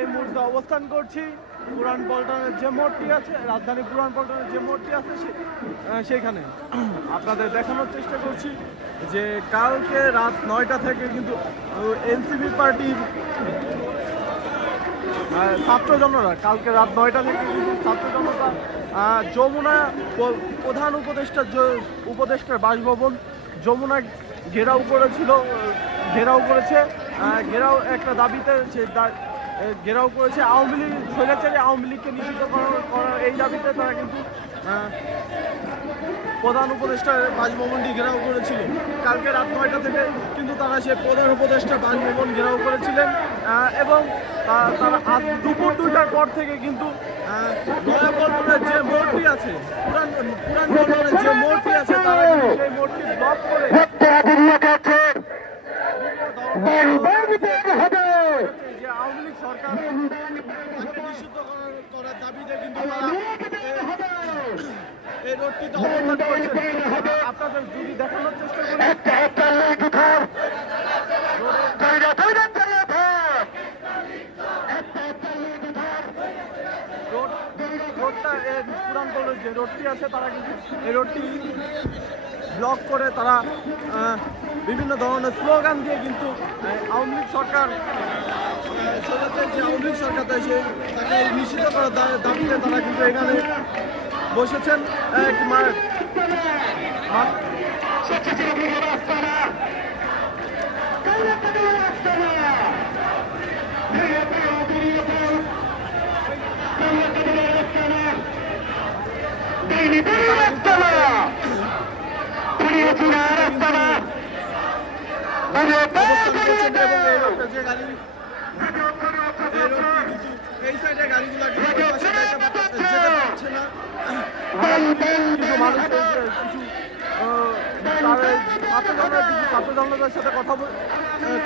এই মুহূর্তে অবস্থান করছি পুরান পল্টনের যে মোড়টি আছে, রাজধানী পুরান পল্টনের যে মোড়টি আছে সেইখানে আপনাদের দেখানোর চেষ্টা করছি যে কালকে রাত নয়টা থেকে কিন্তু এনসিপি পার্টির ছাত্র জনতা কালকে রাত নয়টা থেকে কিন্তু ছাত্র জনতা যমুনা প্রধান উপদেষ্টা উপদেষ্টার বাসভবন যমুনা ঘেরাও করেছিল, ঘেরাও করেছে। ঘেরাও একটা দাবিতে সে ঘেরাও করেছে। আওয়ামী লীগ স্বৈরাচারী আওয়ামী লীগকে নিষিদ্ধ করার এই দাবিতে তারা কিন্তু প্রধান উপদেষ্টার বাসভবনটি ঘেরাও করেছিল। কালকে রাত নয়টা থেকে কিন্তু তারা সেই প্রধান উপদেষ্টা বাসভবন ঘেরাও করেছিলেন এবং তারা আজ দুপুর দুইটার পর থেকে কিন্তু আহ, নয়াপল্টনের যে মোড়টি আছে পুরান পুরান পল্টনের যে মোড়টি আছে তারা সেই মোড়টি ব্লক করে সরকার নিষিদ্ধ করার করার দাবিতে কিন্তু এই- এই রোডটিতে অবস্থান করছেন আপনাদের যদি দেখানোর চেষ্টা করি। রোড রোডটা পুরান কলেজ যে রোডটি আছে তারা কিন্তু এই রোডটি ব্লক করে তারা বিভিন্ন ধরনের স্লোগান দিয়ে কিন্তু আওয়ামী লীগ সরকার? যে আওয়ামী লীগ সরকার তাই সে তাকে নিষিদ্ধ করার দা- দাবিতে তারা কিন্তু এখানে বসেছেন। এক মা- মা- ছাত্র জনতার সাথে কথা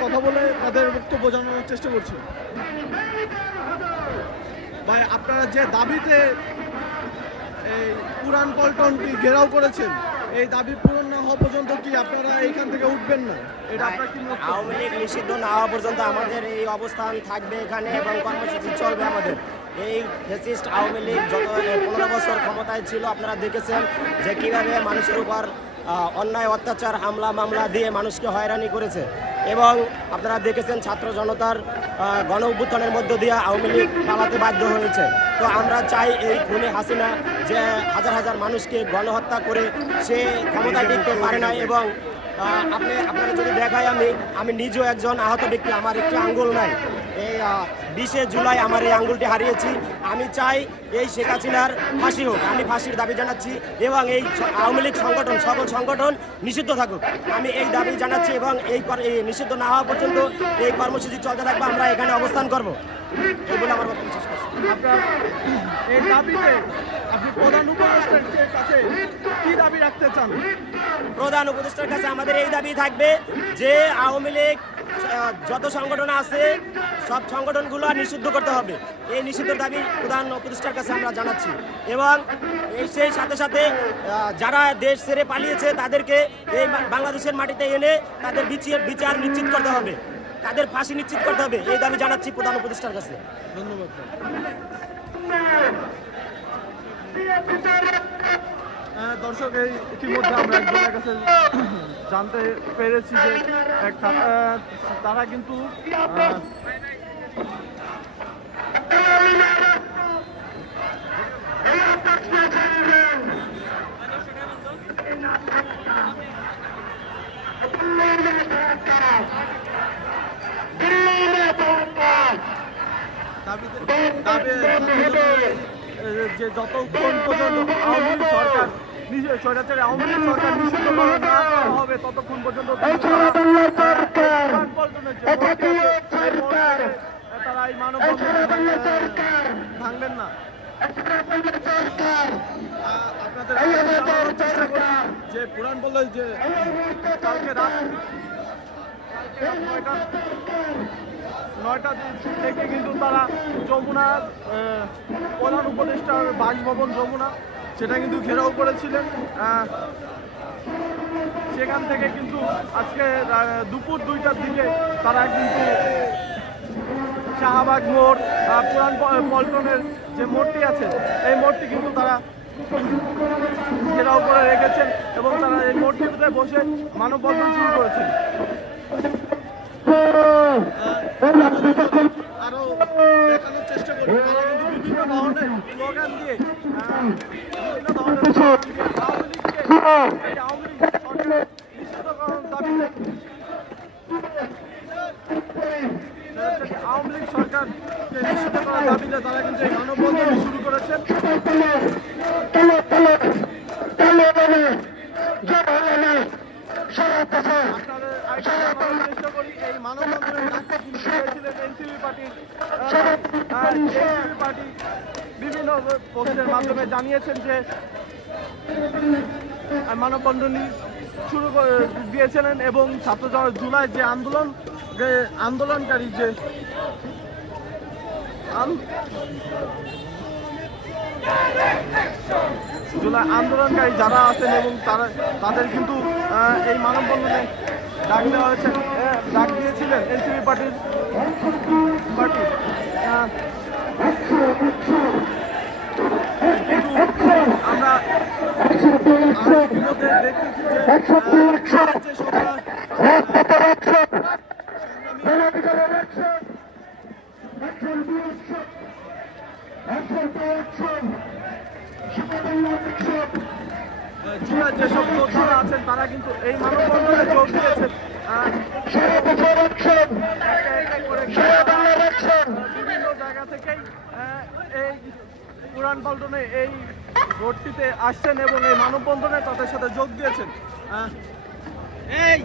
কথা বলে তাদের বক্তব্য জানানোর চেষ্টা করছে ভাই আপনারা যে দাবিতে এই পুরান পল্টনটি ঘেরাও করেছেন এই দাবি পূরণ না হওয়া পর্যন্ত কি আপনারা এইখান থেকে উঠবেন না? এটা আপনার আওয়ামী লীগ নিষিদ্ধ না হওয়া পর্যন্ত আমাদের এই অবস্থান থাকবে এখানে এবং কর্মসূচি চলবে আমাদের। এই ফেসিস্ট আওয়ামী লীগ যত পনেরো বছর ক্ষমতায় ছিল, আপনারা দেখেছেন যে কীভাবে মানুষের উপর অন্যায়, অত্যাচার, হামলা, মামলা দিয়ে মানুষকে হয়রানি করেছে। এবং আপনারা দেখেছেন ছাত্র জনতার গণ অভ্যুত্থানের মধ্য দিয়ে আওয়ামী লীগ পালাতে বাধ্য হয়েছে। তো আমরা চাই এই খুনি হাসিনা যে হাজার হাজার মানুষকে গণহত্যা করে সে ক্ষমতায় টিকতে পারে না এবং আপনি আপনারা যদি দেখাই আমি আমি নিজেও একজন আহত ব্যক্তি, আমার একটি আঙ্গুল নাই। এই বিশে জুলাই আমার এই আঙ্গুলটি হারিয়েছি। আমি চাই এই শেখ হাসিনার ফাঁসি হোক। আমি ফাঁসির দাবি জানাচ্ছি এবং এই আওয়ামী লীগ সংগঠন সকল সংগঠন নিষিদ্ধ থাকুক। আমি এই দাবি জানাচ্ছি এবং এই নিষিদ্ধ না হওয়া পর্যন্ত এই কর্মসূচি চলতে থাকবে। আমরা এখানে অবস্থান করব। এই বলে আমার বক্তব্য শেষ করছি। এই দাবিতে আপনি প্রধান উপদেষ্টার কাছে কি দাবি রাখতে চান? প্রধান উপদেষ্টার কাছে আমাদের এই দাবি থাকবে যে আওয়ামী লীগ যত সংগঠন আছে সব সংগঠনগুলো নিষিদ্ধ করতে হবে। এই নিষিদ্ধ দাবি প্রধান উপদেষ্টার কাছে আমরা জানাচ্ছি। এবং এই সেই সাথে সাথে যারা দেশ ছেড়ে পালিয়েছে তাদেরকে এই বাংলাদেশের মাটিতে এনে তাদের বিচার বিচার নিশ্চিত করতে হবে। তাদের ফাঁসি নিশ্চিত করতে হবে। এই দাবি জানাচ্ছি প্রধান উপদেষ্টার কাছে। ধন্যবাদ। দর্শক, এই ইতিমধ্যে আমরা একজনের কাছে জানতে পেরেছি যে তারা কিন্তু যে যতক্ষণ পর্যন্ত সরকার স্বৈরাচারী আওয়ামী লীগ সরকার নিষিদ্ধ করা হবে ততক্ষণ পর্যন্ত তারা এই ভাঙবেন না। যে পুরাণ বললে যে কালকে রাত নয়টা থেকে কিন্তু তারা যমুনা প্রধান উপদেষ্টার বাসভবন যমুনা সেটা কিন্তু ঘেরাও করেছিলেন। সেখান থেকে কিন্তু আজকে দুপুর দুইটার দিকে তারা কিন্তু শাহবাগ মোড় পুরান পল্টনের যে মোড়টি আছে, এই মোড়টি কিন্তু তারা ঘেরাও করে রেখেছেন এবং তারা এই মোড়টিতে বসে মানববন্ধন শুরু করেছেন। আরও দেখানোর চেষ্টা করি ধরনের আওয়ামী লীগ দাবিতে তারা কিন্তু এই শুরু করেছেন চেষ্টা বিভিন্ন পোস্টের মাধ্যমে জানিয়েছেন যে মানববন্ধন শুরু দিয়েছিলেন এবং ছাত্র জুলাই যে আন্দোলন যে আন্দোলনকারী যে জুলাই আন্দোলনকারী যারা আছেন এবং তারা তাদের কিন্তু এই মানববন্ধনে ডাক দেওয়া হয়েছে ডাক দিয়েছিলেন এনসিপি পার্টির পার্টি আমরা দেখতেছি জুলাই যেসব যোদ্ধারা আছেন তারা কিন্তু এই মানববন্ধনে যোগ দিয়েছেন বিভিন্ন জায়গা থেকেই এই পুরান পল্টনে এই রোডটিতে আসছেন এবং এই মানববন্ধনে তাদের সাথে যোগ দিয়েছেন এই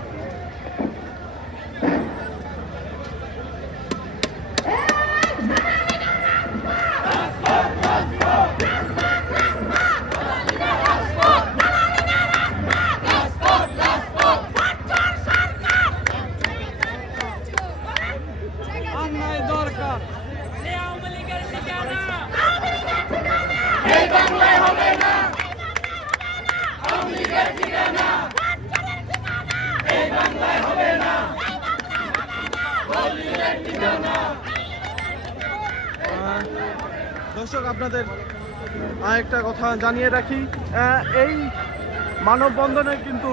দরকার আওয়ামী লীগের ঠিকানা আহ, দর্শক, আপনাদের আরেকটা কথা জানিয়ে রাখি। এই মানববন্ধনে কিন্তু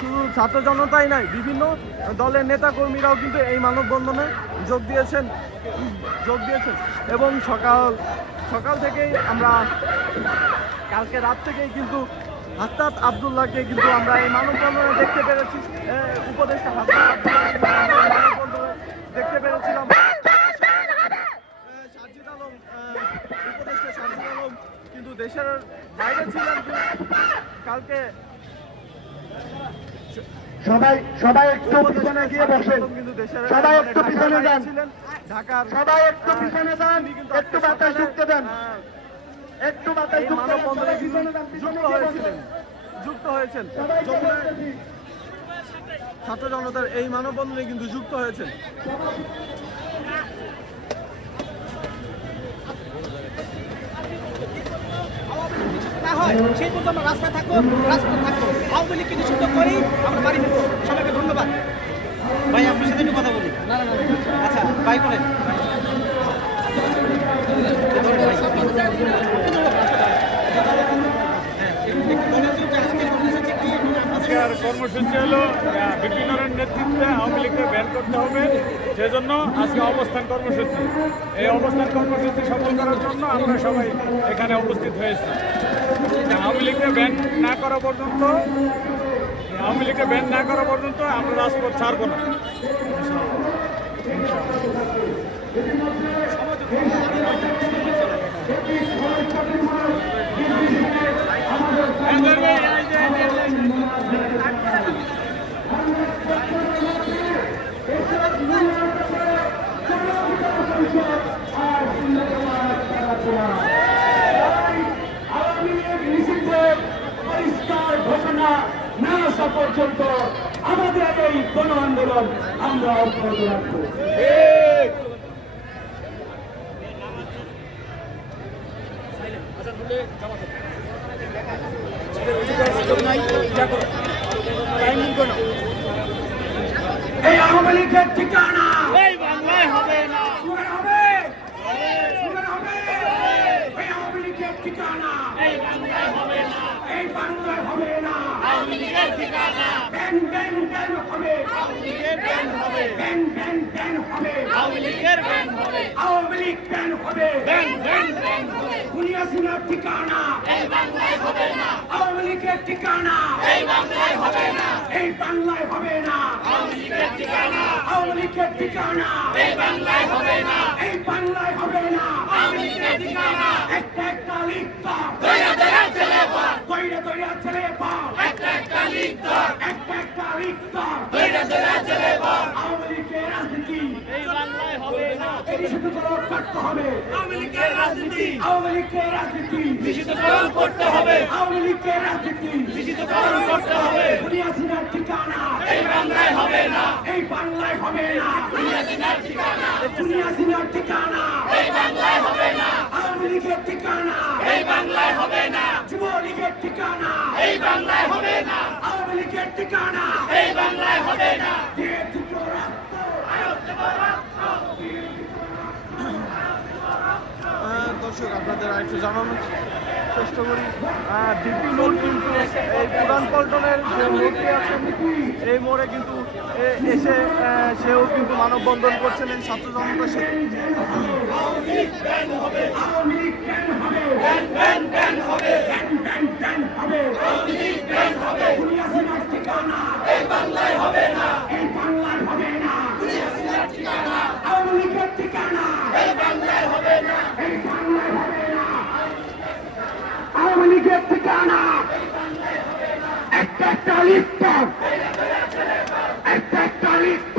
শুধু ছাত্র জনতাই নয় বিভিন্ন দলের নেতাকর্মীরাও কিন্তু এই মানববন্ধনে যোগ দিয়েছেন যোগ দিয়েছেন। এবং সকাল সকাল থেকেই আমরা, কালকে রাত থেকেই কিন্তু হাস্তাত আবদুল্লাহকে কিন্তু আমরা এই মানববন্ধনে দেখতে পেরেছি। উপদেষ্টা হাস্তাত দেখতে পেরেছিলাম। দেশের বাইরে ছিলেন কালকে সবাই সবাই একটু পিছনে গিয়ে বসেন। সবাই একটু পিছনে যান। ঢাকার সবাই একটু আহ, পিছনে যান, একটু বাতাস ঢুকতে দেন। একটু মাথায় এই ঢুকতে যুক্ত হয়েছিলেন। যুক্ত হয়েছেন। ছাত্র জনতার এই মানববন্ধনে কিন্তু যুক্ত হয়েছেন। না হয় সেই পর্যন্ত আমরা রাস্তায় থাকব রাস্তায় থাকব আওয়ামী লীগকে নিষিদ্ধ করেই বাড়ি সবাইকে ধন্যবাদ ভাই আপনার সাথে একটু কথা বলি আচ্ছা ভাই বাই আজকের কর্মসূচি হলো বিপিনের নেতৃত্বে আওয়ামী লীগকে ব্যান করতে হবে। সেজন্য আজকে অবস্থান কর্মসূচি। এই অবস্থান কর্মসূচি সফল করার জন্য আমরা সবাই এখানে উপস্থিত হয়েছি। আওয়ামী লীগকে ব্যান না করা পর্যন্ত, আওয়ামী লীগকে ব্যান না করা পর্যন্ত আমরা রাজপথ ছাড়বো না লীগ নিষিদ্ধের পরিষ্কার ঘোষণা আসা পর্যন্ত আমাদের এই গণ আন্দোলন আমরা অব্যাহত রাখব এই আওয়ামী লীগের ঠিকানা। এই বাংলায় হবে না। হবে? হবে? এই আওয়ামী লীগের ঠিকানা। এই বাংলায় হবে না। এই বাংলায় হবে না। আওয়ামী লীগের ঠিকানা। ব্যান ব্যান ব্যান হবে। আওয়ামী লীগের ব্যান হবে। ব্যান ব্যান ব্যান হবে। আওয়ামী লীগের ব্যান হবে। আওয়ামী লীগ ব্যান হবে। ব্যান ব্যান ব্যান হবে। দুনিয়া সিনার ঠিকানা। এই বাংলায় হবে না। আওয়ামী লীগের ঠিকানা। এই বাংলায় হবে না। এই বাংলায় হবে না। আওয়ামী লীগের ঠিকানা। আওয়ামী লীগের ঠিকানা। এই বাংলায় হবে না। এই বাংলায় হবে না। আওয়ামী লীগের ঠিকানা। একটা একটা লিগ দাও দইরা দইরা চলে পড় দইরা দইরা চলে পড় একটা একটা লিগ একটা একটা চলে আওয়ামী লীগের রাজনীতি। এই বাংলায় হবে না। নিষিদ্ধকরণ করতে হবে। আওয়ামী লীগের রাজনীতি। আওয়ামী লীগের রাজনীতি। নিষিদ্ধকরণ করতে হবে। আওয়ামী লীগের রাজনীতি। নিষিদ্ধকরণ করতে হবে। দুনিয়া সিনার ঠিকানা। এই বাংলায় হবে না। এই বাংলায় হবে না। দুনিয়া সিনার ঠিকানা। দুনিয়া সিনার ঠিকানা। এই বাংলায় হবে না। আওয়ামী লীগের ঠিকানা। এই বাংলায় হবে না। যুবলীগের ঠিকানা। এই বাংলায় হবে না। আওয়ামী লীগের ঠিকানা। এই বাংলায় হবে না। দিয়ে দুটো রক্ত আহ, দর্শক আপনাদের আরেকটু জানানোর চেষ্টা করি। ডিপি মোড় কিন্তু এই পুরান পল্টনের যে মোড়টি আছে এই মোড়ে কিন্তু এ- এসে সেও কিন্তু মানববন্ধন করছেন এই ছাত্র জনতার সাথে Awami League ban ban ban হবে, ব্যান ব্যান ব্যান হবে। আওয়ামী ব্যান হবে। দুনিয়া সিনার ঠিকানা। এই বাংলায় হবে না। এই বাংলায় হবে না। দুনিয়া সিনার ঠিকানা। আওয়ামী লীগের ঠিকানা। এই বাংলায় হবে না। এই বাংলায় হবে না। আওয়ামী লীগের ঠিকানা একটা একটা লিপ্ত একটা একটা লিপ্ত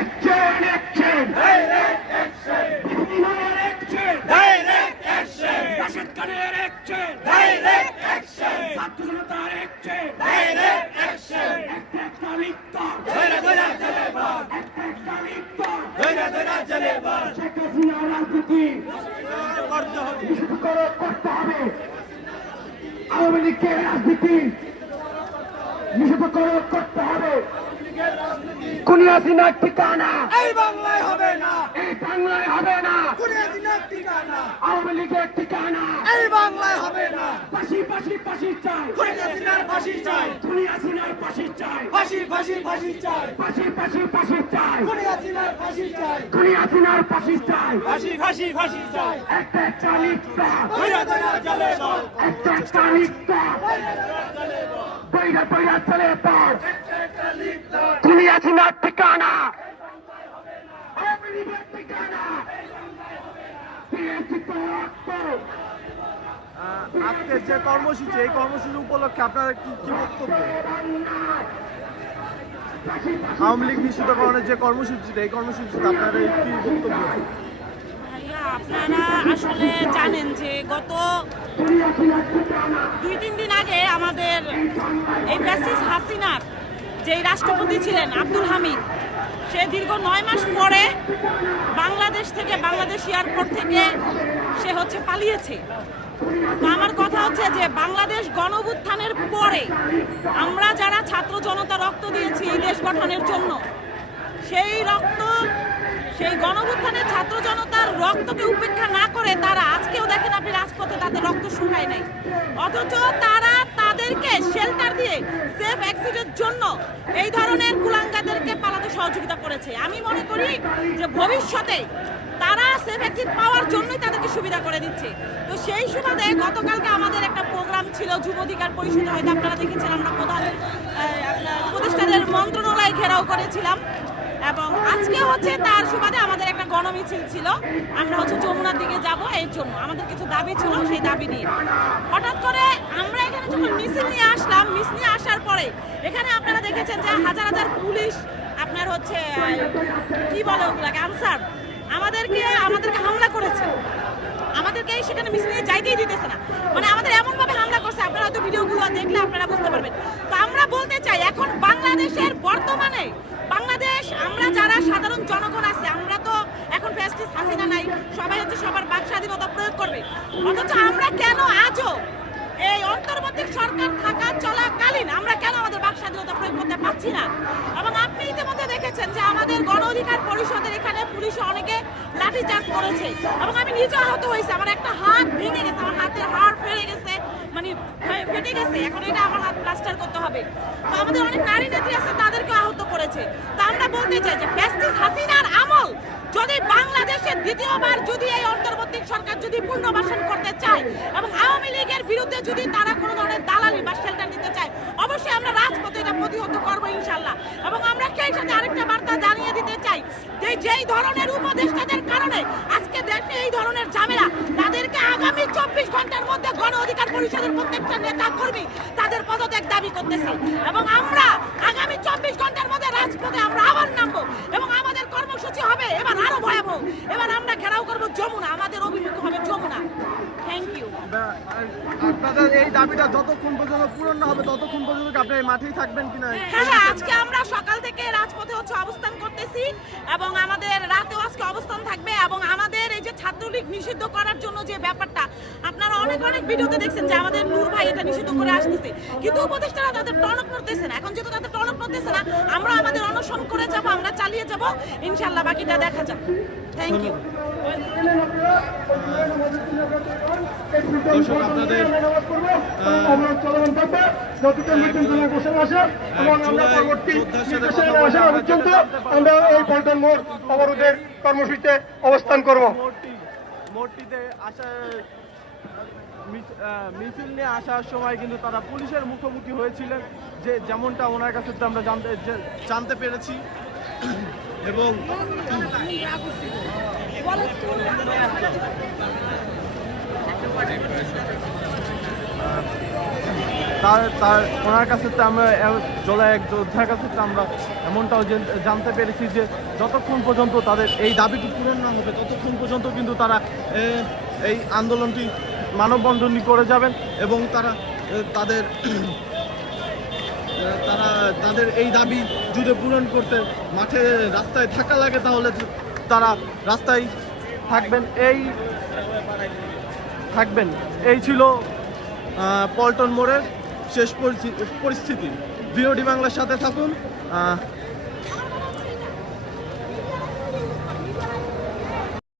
Action, action! Direct action! action! Direct action! Rashed খানের action! Direct action! ছাত্র জনতার action! Direct action! একটা একটা লিপ্ত ধরে ধরে চলে বল একটা একটা লিপ্ত ধরে ধরে চলে বল শেখ হাসিনার রাজনীতি করতে হবে করতে হবে আওয়ামী লীগের রাজনীতি নিষিদ্ধ করতে হবে। কুনিয়াসিনার ঠিকানা। এই বাংলায় হবে না। এই বাংলায় হবে না। কুনিয়াসিনার ঠিকানা। আওয়ামী লীগের ঠিকানা। এই বাংলায় হবে না। ফাঁসি ফাঁসি ফাঁসি চাই। কুনিয়াসিনার ফাঁসি চাই। কুনিয়াসিনার ফাঁসি চাই। ফাঁসি ফাঁসি ফাঁসি চাই। ফাঁসি ফাঁসি ফাঁসি চাই। কুনিয়াসিনার ফাঁসি চাই। কুনিয়াসিনার ফাঁসি চাই। ফাঁসি ফাঁসি ফাঁসি চাই। একটা একটা লিপ্তা দইরা দইরা চলে বল একটা একটা লিপ্তা চলে আছি না ঠিকানা। আজকে যে কর্মসূচি, এই কর্মসূচি উপলক্ষে আপনার কি বক্তব্য? আওয়ামী লীগ নিষিদ্ধকরণের যে কর্মসূচিটা, এই কর্মসূচিতে আপনার কি বক্তব্য? আপনারা আসলে জানেন যে গত দুই, তিন দিন আগে আমাদের এই হাসিনার যেই রাষ্ট্রপতি ছিলেন আব্দুল হামিদ, সে দীর্ঘ নয় মাস পরে বাংলাদেশ থেকে বাংলাদেশ এয়ারপোর্ট থেকে সে হচ্ছে পালিয়েছে। আমার কথা হচ্ছে যে বাংলাদেশ গণভুত্থানের পরে আমরা যারা ছাত্র জনতা রক্ত দিয়েছি দেশ গঠনের জন্য, সেই রক্ত সেই গণভুত্থানের ছাত্র জনতার রক্তকে উপেক্ষা না করে তারা আজকেও দেখেন আপনি রাজপথে তাদের রক্ত শুকায় নাই। অথচ তারা তাদেরকে শেল্টার দিয়ে সেফ অ্যাক্সিডের জন্য এই ধরনের কুলাঙ্গাদেরকে পালাতে সহযোগিতা করেছে। আমি মনে করি যে ভবিষ্যতে তারা সেফ এক্সিট পাওয়ার জন্যই তাদেরকে সুবিধা করে দিচ্ছে। তো সেই সুবাদে গতকালকে আমাদের একটা প্রোগ্রাম ছিল, যুব অধিকার পরিষদে হয়তো আপনারা দেখেছেন, আমরা প্রধান আপনার উপদেষ্টাদের মন্ত্রণালয় ঘেরাও করেছিলাম। এবং আজকে হচ্ছে তার সুবাদে আমাদের একটা গণমিছিল ছিল। আমরা হচ্ছে যমুনার দিকে যাব এর জন্য। আমাদের কিছু দাবি ছিল, সেই দাবি নিয়ে। হঠাৎ করে আমরা এখানে যখন মিছিল নিয়ে আসলাম, মিছিল নিয়ে আসার পরে এখানে আপনারা দেখেছেন যে হাজার হাজার পুলিশ, আপনার হচ্ছে, কি বলে ওগুলাকে, আনসার, আমাদেরকে আমাদেরকে হামলা করেছে। আমাদেরকে সেখানে মিছিল নিয়ে যাইতেই দিতেছে না। মানে আমাদের এমন ভাবে হামলা করছে, আপনারা হয়তো ভিডিওগুলো দেখলে আপনারা বুঝতে পারবেন। তো আমরা বলতে চাই, এখন বাংলাদেশের বর্তমানে বাংলাদেশ আমরা যারা সাধারণ জনগণ আছে আমরা তো এখন ফ্যাসিস্ট হাসিনা নাই সবাই হচ্ছে সবার বাক স্বাধীনতা প্রয়োগ করবে। অথচ আমরা কেন আজও এই অন্তর্বর্তী সরকার থাকা চলাকালীন আমরা কেন আমাদের বাক স্বাধীনতা প্রয়োগ করতে পারছি না? এবং আপনি ইতিমধ্যে দেখেছেন যে আমাদের গণ অধিকার পরিষদের এখানে পুলিশ অনেকে লাঠিচার্জ করেছে। এবং আমি নিজে আহত হয়েছে, আমার একটা হাত ভেঙে গেছে, আমার হাতের হাড় ফেড়ে গেছে মানে ফেটে গেছে, এখন এটা আমার হাত প্লাস্টার করতে হবে। তো আমাদের অনেক নারী নেত্রী আছে, তাদেরকে আহত করেছে। তো আমরা বলতে চাই যে ফ্যাসিস্ট হাসিনার আমল যদি বাংলাদেশের দ্বিতীয়বার যদি অন্তর্বর্তী সরকার যদি পুনর্বাসন করতে চায় এবং আওয়ামী লীগের বিরুদ্ধে যদি তারা কোনো ধরনের দালালি বা শেল্টার নিতে চায়, অবশ্যই আমরা রাজপথে এটা প্রতিহত করব ইনশাল্লাহ এবং আমরা সেই সাথে আরেকটা বার্তা জানিয়ে দিতে চাই যে যেই ধরনের উপদেষ্টাদের কারণে আজকে দেশে এই ধরনের ঝামেলা, তাদেরকে আগামী চব্বিশ ঘণ্টার মধ্যে গণ অধিকার পরিষদের প্রত্যেকটা নেতা কর্মী তাদের পদত্যাগ দাবি করতেছে। এবং আমরা আগামী চব্বিশ ঘণ্টার মধ্যে রাজপথে আমরা আবার নামবো এবং আমাদের কর্মসূচি হবে এবার আরও ভয়াবহ। এবার আমরা ঘেরাও করব যমুনা আমাদের অভিমুখ হবে যমুনা। কিনা? হ্যাঁ হ্যাঁ রাজপথে অবস্থান করতেছি এবং আমাদের রাতেও অবস্থান থাকবে আমাদের এই যে ছাত্রলীগ নিষিদ্ধ করার জন্য যে ব্যাপারটা, আপনারা অনেক অনেক ভিডিওতে দেখছেন যে আমাদের নূর ভাই এটা নিষিদ্ধ করে আসতেছে। কিন্তু উপদেষ্টারা তাদের টনক নড়তেছে না। এখন যেহেতু তাদের টনক নড়তেছে না, আমরা আমাদের অনশন করে যাব, আমরা চালিয়ে যাব। ইনশাল্লাহ বাকিটা দেখা যাক থ্যাংক ইউ দর্শক আপনাদের আমরা এই পল্টন মোড় অবরোধের কর্মসূচিতে অবস্থান করব। মোড়টি মোড়টিতে আসার মিছিল নিয়ে আসার সময় কিন্তু তারা পুলিশের মুখোমুখি হয়েছিলেন। যে যেমনটা ওনার কাছে তো আমরা জানতে জানতে পেরেছি। এবং তার তার, ওনার কাছে তো আমরা জোলা এক যোদ্ধার কাছে তো আমরা এমনটাও জানতে পেরেছি যে যতক্ষণ পর্যন্ত তাদের এই দাবিটি পূরণ না হবে, ততক্ষণ পর্যন্ত কিন্তু তারা এই আন্দোলনটি মানববন্ধনী করে যাবেন এবং তারা তাদের তারা, তাদের এই দাবি যদি পূরণ করতে মাঠে রাস্তায় থাকা লাগে তাহলে তারা রাস্তায় থাকবেন, এই থাকবেন। এই ছিল পল্টন মোড়ের শেষ পরিস্থি- পরিস্থিতি। ভিওডি বাংলার সাথে থাকুন।